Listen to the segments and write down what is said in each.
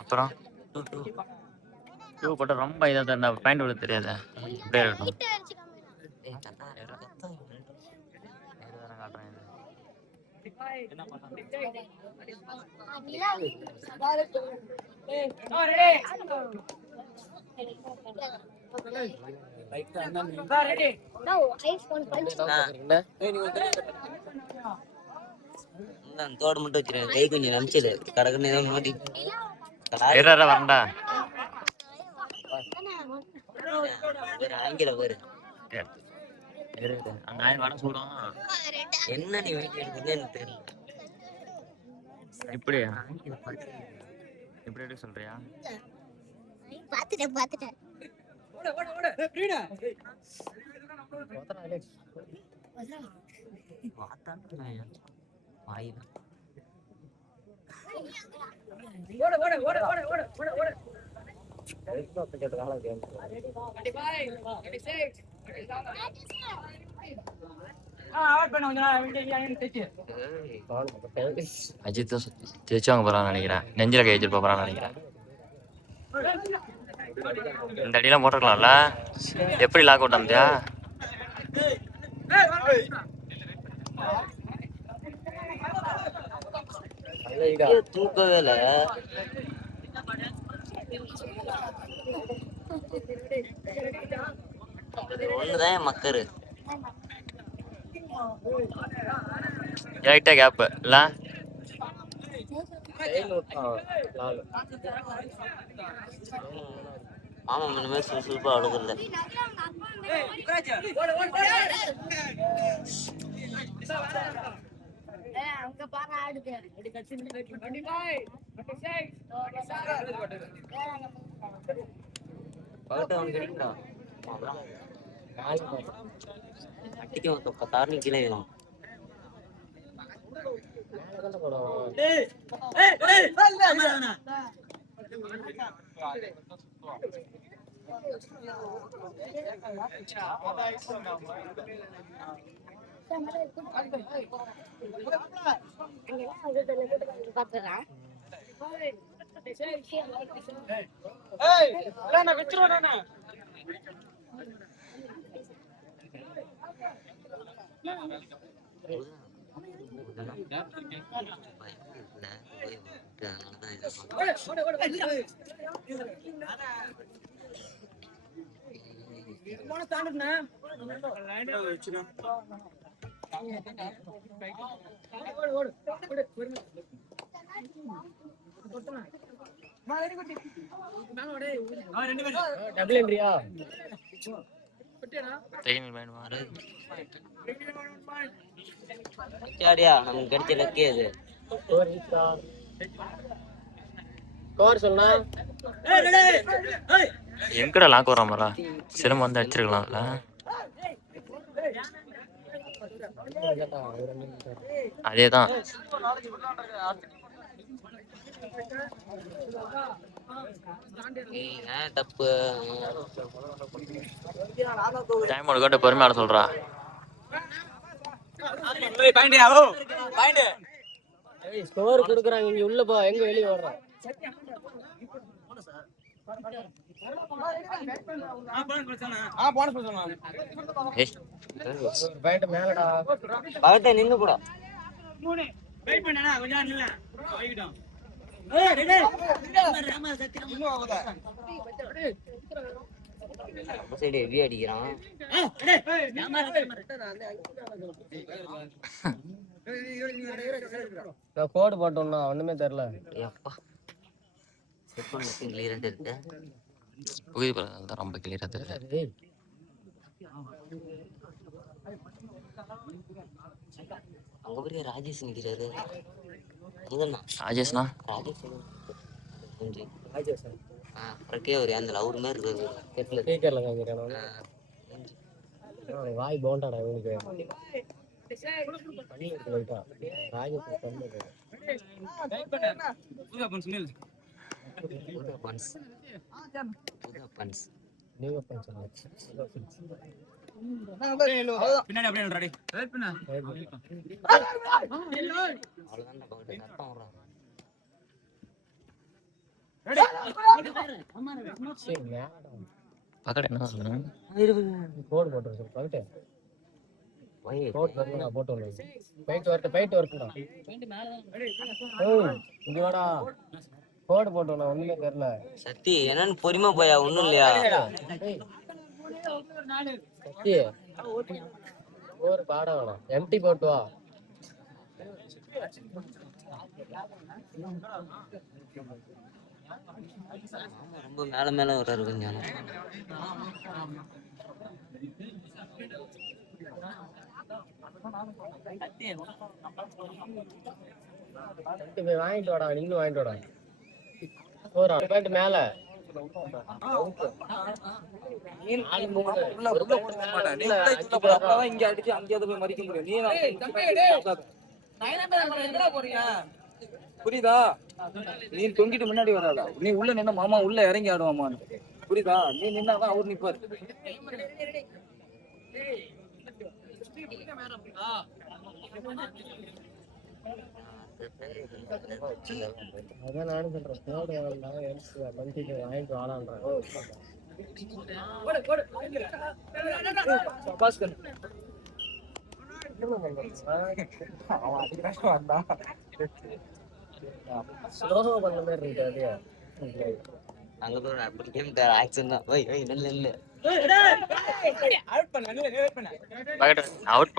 அப்புறம் போட்ட ரொம்ப இதாக தான் பாயிண்ட் விட தெரியாத அப்படியே இருக்கட்டும். தோடு மட்டும் வச்சிருக்கேன். கை கொஞ்சம் நம்பிச்சது கடற்கரை மாட்டி வரண்டா ஆங்கில பேரு என்ன நீ வீட்டுல இருக்குன்னு எனக்கு தெரியல. இப்படியா இப்படி எப்படி சொல்றியா? பாத்துட்டேன் அஜித் ஜெயிச்சவங்க போறான்னு நினைக்கிறேன். நெஞ்சில கை வச்சிருப்பா போறான்னு நினைக்கிறேன். இந்த அடியெல்லாம் போட்டுருக்கலாம்ல. எப்படி லாக் அவுட் ஆகுதியா? தூக்கவே இல்ல. ஒண்ணுதான் மக்கரு லைட்டா கேப் இல்ல. ஆமா முன்னமே சுறுசுறுப்பா அழுகுல. அட்டிக்கும் தாரணி கீழே வேணும். நமக்கு கிடைச்ச லக்கே அது. எங்கடா லாக் வர மாதிரி சிலம்பு வந்து அடிச்சிருக்கலாம்ல. அதேதான் தப்பு. டைம் எடுக்க பொறுமையாட சொல்றா. ஸ்கோர் கொடுக்குறாங்க. இங்க உள்ள போ, எங்க வெளியே ஓடுறான். நின்று கூட அடிக்கிறான். கோடு போட்டோம்னா ஒண்ணுமே தெரியல. ரொம்ப கிளியரா தெரியல. அங்க பெரிய ராஜேஷ் நிக்கிறாரு. ராஜேஷ்னா ஒரு அந்த அவரு மாதிரி இருக்காரு. வாய் போண்டாடா இவனுக்கு. பண்ணி இருக்கு லைட்டா ராஜத்து பண்ணி நீங்க பண்றாங்க பின்னாடி அப்படியே ரெடி வெயிட் பண்ணு அவ்வளவுதான் பவுண்டரி சத்தம் வரும் சரி மேடம் பக்கத்துல என்ன சொல்லணும்? கோட் போட்டு பக்கத்து போய் கோட் வரல போட்டு வரல போயிட்டு வரட்டும்டா இங்க வாடா கோட் போட்டு வரணும் ஒண்ணுமே தெரியல சக்தி என்னன்னு பொறுமை போயா ஒண்ணும் இல்லையா சக்தி ஒரு பாடம் வேணாம் எம்டி போட்டு வா ரொம்ப மேல மேல வர்றாரு கொஞ்சம் போய் வாங்கிட்டு வாடா நீங்களும் வாங்கிட்டு வாடா போறா போயிட்டு மேல இங்க அடிச்சு அங்கேயாவது போய் மறிக்க முடியும் நீ புரியுதா நீ தொங்கிட்டு முன்னாடி வராதா நீ உள்ள நின்ன மாமா உள்ள இறங்கி ஆடுவாமான்னு புரியுதா நீ நின்னாதான் அவர் நிப்பாரு அதான் நானும் சொல்றேன் தேர்ட் வாங்கிட்டு வாழான்றேன் ஸ்லோகோ பண்ண மாதிரி இருக்காது அங்க போய் அப்படி கேம் ஆக்சன் தான் ஓய் ஓய் நல்ல இல்ல அவுட்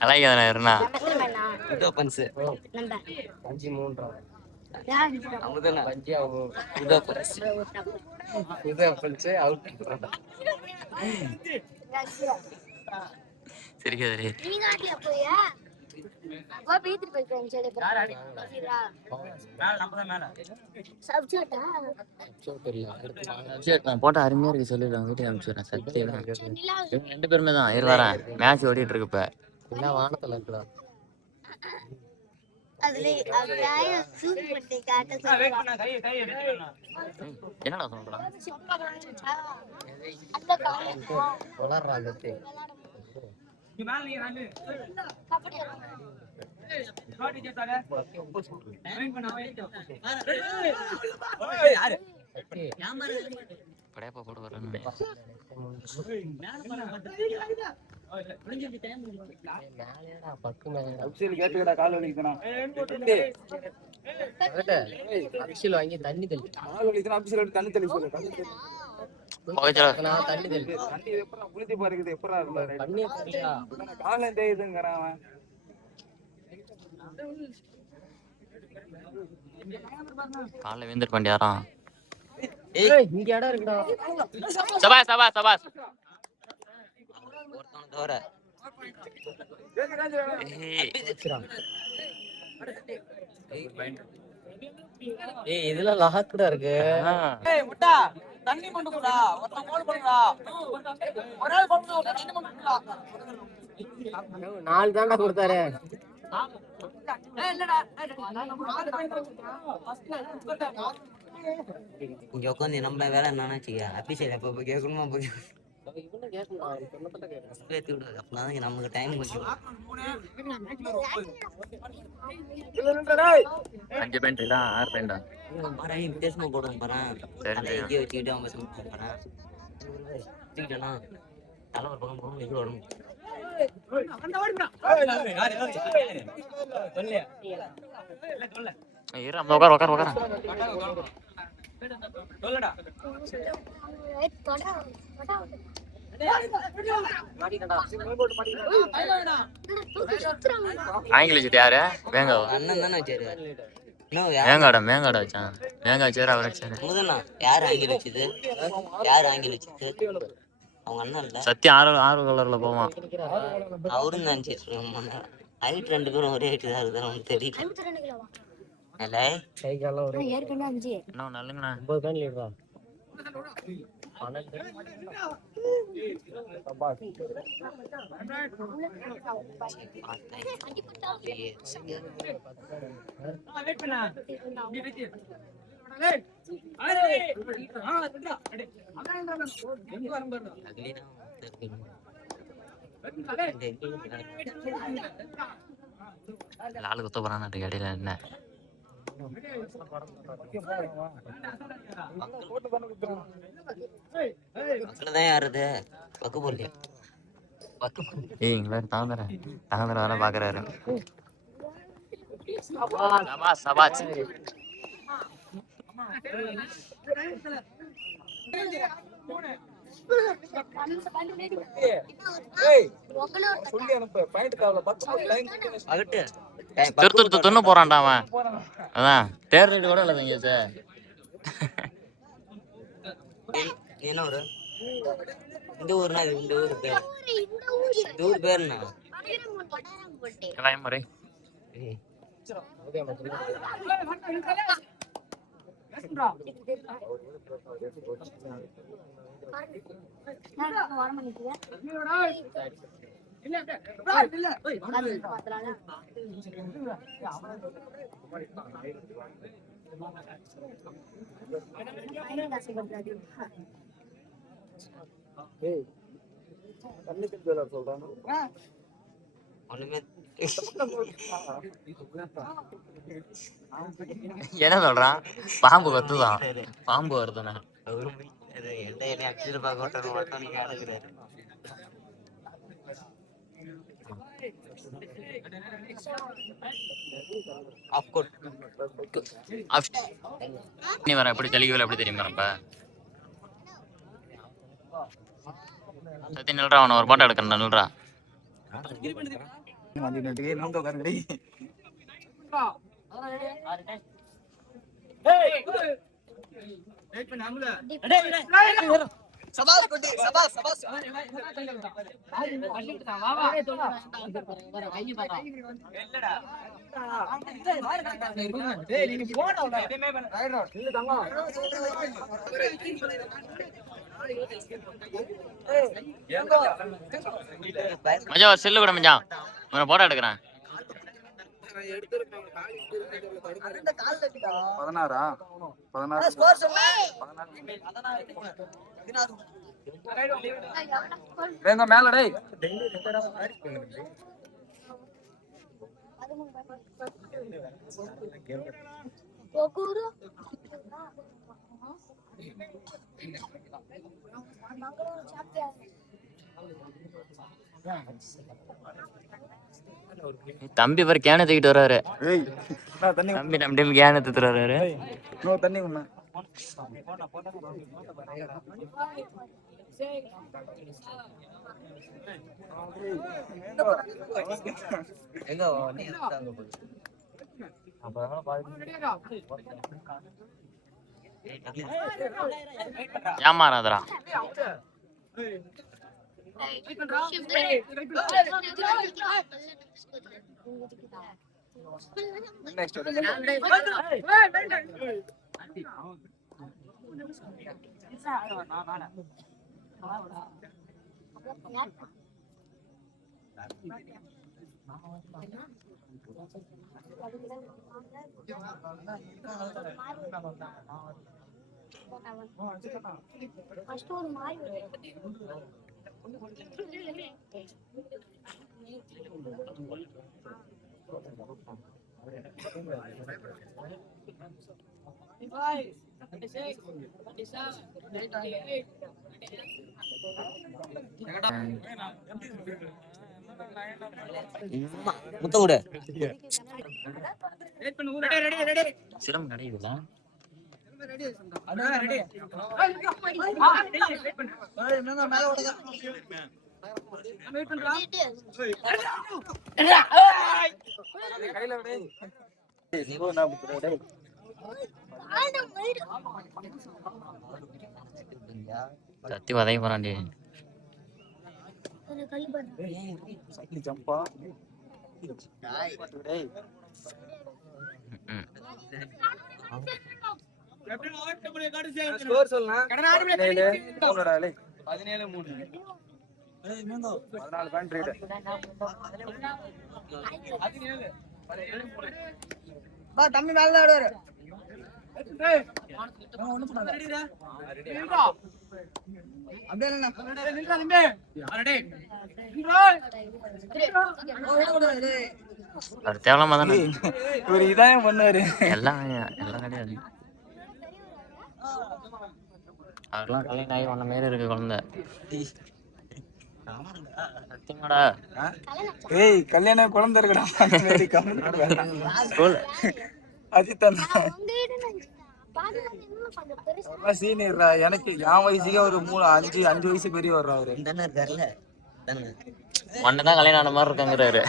கலாய்க்காதண்ணா இருந்தா பன்ஸ் 5-3 அமுதனா பஞ்சு ஆகும் அவுட் சரிக்கா சரி போட்டா அருமையா இருக்கு சொல்லிடுறேன் வீட்டுக்கு அனுப்பிச்சுடுறேன் சத்தியம் இவங்க 2 பேருமே தான் இரு வரேன் மேட்ச் ஓடிட்டு இருக்கு இப்ப எல்லாம் வானத்துல இருக்கலாம் என்னடா சொல்றான் வளர்றாங்க படையப்பா போட வரேன் அபிஷியல் வாங்கி தண்ணி தெளி தண்ணி தெளி சொல்லு தண்ணி தெளி தண்ணி எப்படா புளித்தி பாருக்குது எப்படா பண்ணி தெரியலையா காலம் தேயுதுங்கிறான் அவன் காலைல வேந்தர் பாண்டியாராம் இங்க இடம் இருக்குடா சபாஸ் சபாஸ் சபாஸ் ஒருத்தவன தவிர ஏய் இதுல லாக்டா இருக்கு ஏய் முட்டா தண்ணி கொண்டுடா ஒருத்தன் கோல் பண்ணுடா ஒரு ஆள் கொண்டு தண்ணி கொண்டுடா 4 தான்டா கொடுத்தாரு இங்க உட்காந்து நம்ம வேலை என்னன்னு வச்சுக்க அபிஷேக் எப்ப போய் கேட்கணுமா போய் அப்பதான் நமக்கு டைம் கொஞ்சம் 5 பாயிண்ட் இல்ல 6 பாயிண்டா வித்தியாசமா போடுவோம் பாரு எங்கேயே வச்சுக்கிட்டு அவங்க சமைச்சு போறேன் வச்சுக்கிட்டேன்னா தலை ஒரு பக்கம் போகணும் இது வரும் உட்கார உட்கார உட்கார ஆங்கிலிச்சு யாரு வேங்காவா அண்ணன் தானே வச்சாரு மேங்காடா மேங்காடா வச்சான் மேங்கா வச்சாரு அவர் வச்சாரு முதனா யார் ஆங்கில வச்சது யார் ஆங்கில வச்சது அவங்க அண்ணன் இல்ல சத்தியம் ஆறு கலர்ல போவான் அவரும் தான் நினைச்சிட்டு ஹைட் 2 பேரும் ஒரே ஹைட் தான் இருக்குன்னு உனக்கு தெரியல கை காலம் ஒரு என்ன நல்லங்கண்ணா 9 தான் லீடரா ஆளு குத்த போறான் இடையில என்ன மக்கள் யாருது பக்கு போடலையா ஏய் இங்க தாமரை வர பாக்குறாரு சபாச் சொல்லி அனுப்பு பாயிண்ட் தேவை 10 லைன் அகட்டு துண்ணு போறான்டா அவன் அதான் தேர்தல் கூட இல்லை தங்க சார் என்ன ஊரு இந்த ஊர்னா இந்த ஊர் பேர் இந்த ஊர் பேர் என்ன முறை ஒண்ணுமே என்ன சொல்றான் பாம்பு கத்துதான் பாம்பு வருதுண்ணா என்ன அக்ஷர் பார்க்க மட்டும் நீங்க அனுப்புறாரு நீ வர எப்படி தெளிவுல எப்படி தெரியுமா நம்ம சத்தி நில்றா அவனை ஒரு பாட்டை எடுக்கணும் நில்றா மஜா செல்லு கூட மஜா உன போட்டோ எடுக்கிறேன் 16 மேல டேய் தம்பி பேர் கேன தூக்கிட்டு வர்றாரு தம்பி நம்ம கேன தூக்கிட்டு வர்றாரு தண்ணி எங்க ஏமாறாதரா முத்த கூட சிரம் கிடைக்குதுல சத்தி வதைய போறாண்டி ஜம்பா ஸ்கோர் சொல்லுண்ணா. 17 17-3. 14 point read. தம்பி மேல தான் ஆடுவாரு. அவர் தேவலாமா தானே இவர் இதான் பண்ணுவாரு. எல்லாம் எல்லாம் கிடையாது. அவர்லாம் கல்யாணம் ஆகி ஒன்ன மாரி இருக்கு குழந்தை. சத்தியமாடா ஏய் கல்யாண குழந்தை இருக்குடா. ஸ்கூல் அஜித் அண்ணா சீனியர்ரா. எனக்கு என் வயசுக்கே ஒரு 5 வயசு பெரிய வர்றா அவரு. தானே இருக்காருல்ல தானே ஒன்னதான் கல்யாணம் ஆன மாதிரி இருக்காங்கிறாரு.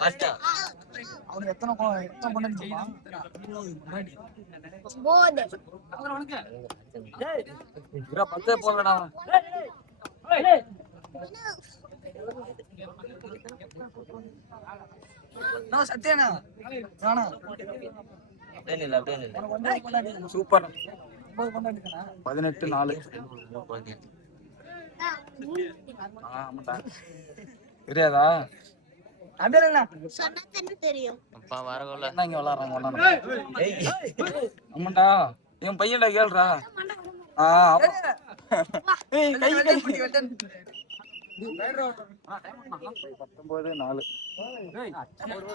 ஃபர்ஸ்டா அவனுக்கு எத்தனை பொண்ணு தெரியுமா? இவரா 10 போடலடா. சத்தியானா நானா அப்படியே இல்லை அப்படியே இல்லை சூப்பர். 18-4. ஆமாடா. தெரியாதா? அப்பா வரகோல என்ன இங்க விளையாடுறாங்க ஒண்ணா? ஆமாண்டா என் பையன்டா கேளுடா. ஏய் கை கை 19-4.